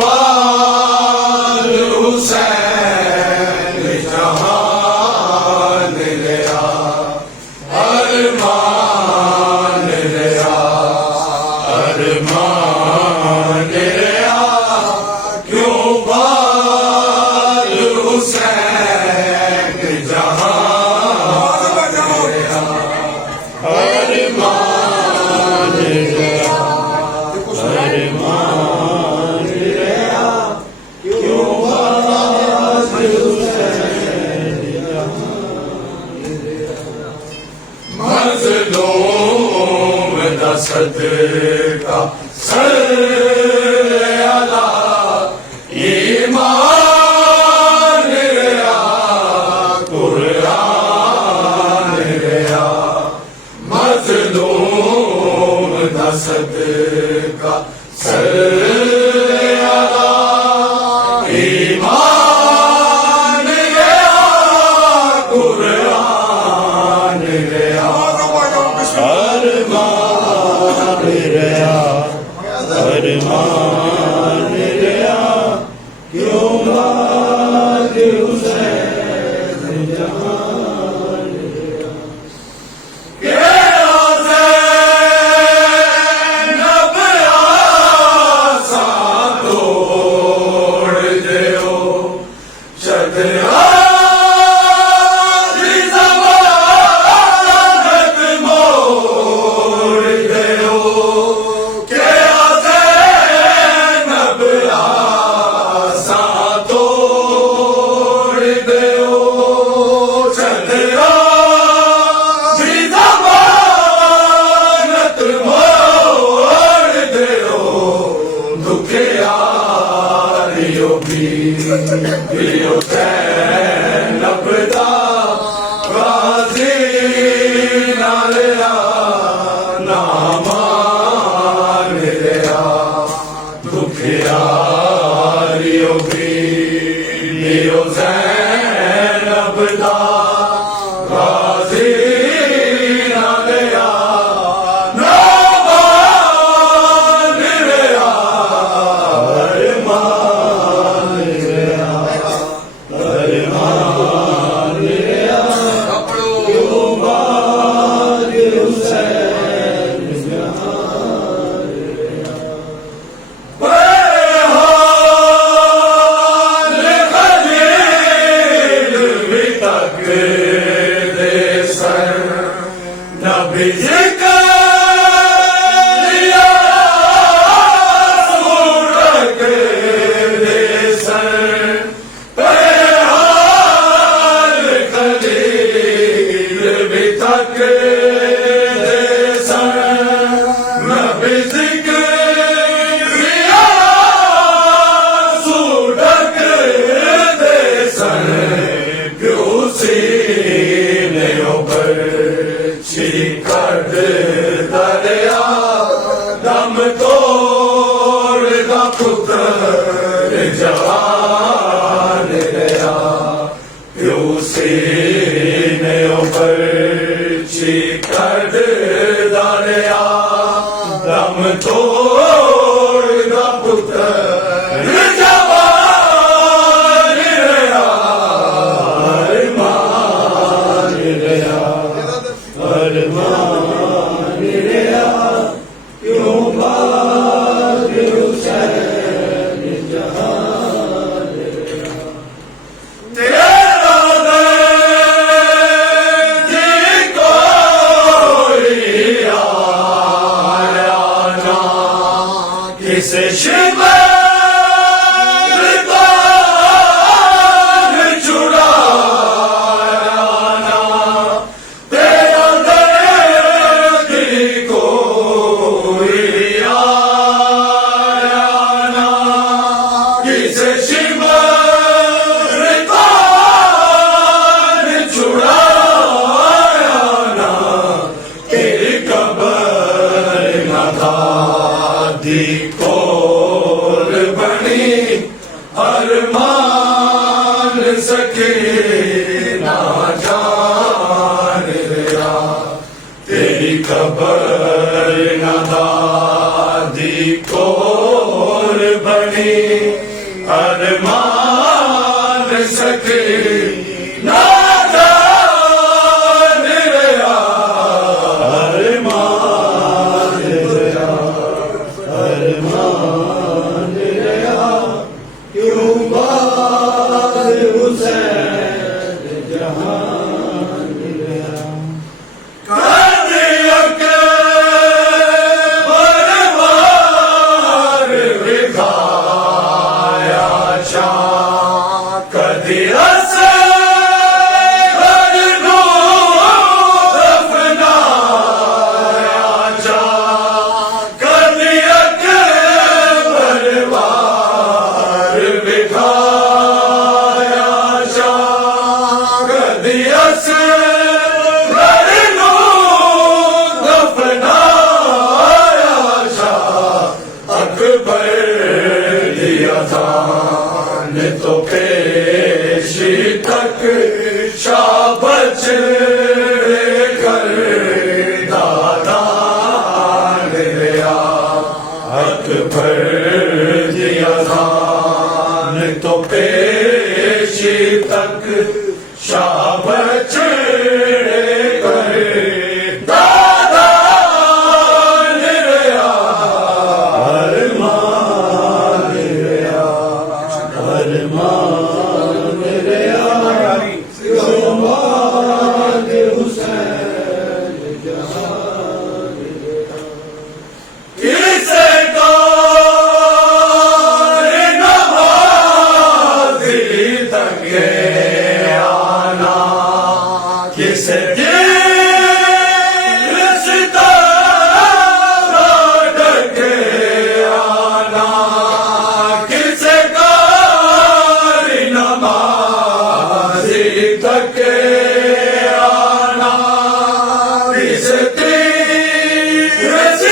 बाल हुसैन जहान लिया अरमान लिया अरमान लिया क्यों बाल हुसैन जहान लिया अरमान लिया अरमान लिया क्यों बाल हुसैन मज़लूम दा सदका सल्ले अला ईमान लिया कुरान लिया मज़लूम दा सदका सल्ले अला ईमान लिया कुरान लिया अरमान लिया अरमान लिया क्यों बाल हुसैन जहान लिया के ज़ैनब आसा तोड़ देओ शदरा Dio ज़ैनब दा गाज़ी नालिया नामान लिया दुखियारियों भी Dio ज़ैनब दा गाज़ी नालिया नामान लिया अरमान अरमान लिया क्यों बाल हुसैन जहान लिया बेहाल खलील भी तक दे सर नबी जिक्र लिया सूरत दे सर दरिया दम तोड़ दा पुत्र जवान लिया क्यों सीने ऊपर चिकड़ दरिया दम तोड़ दा पुत्र जवान लिया अरमान लिया अरमान लिया क्यों बाल हुसैन जहान लिया तेरा दर्द कोई आया ना किसे शिवा कोल बनी अरमान सके ना जान लिया तेरी खबर न दादी कोल बनी अरमान सके नादान रहा अरमान रहा अरमान रहा क्यों बाद हुसैन जहान रहा तो पेशी तक शाबच कर दादा लिया अकबर दिया दान तो पेशी तक शाबच कर दादा लिया अरमान लिया अरमान रहा बाद हुसैन जहान किसे कार नवाज़ी तके आना किसे दिल सितारा ढके आना किसे नमाज़ी तके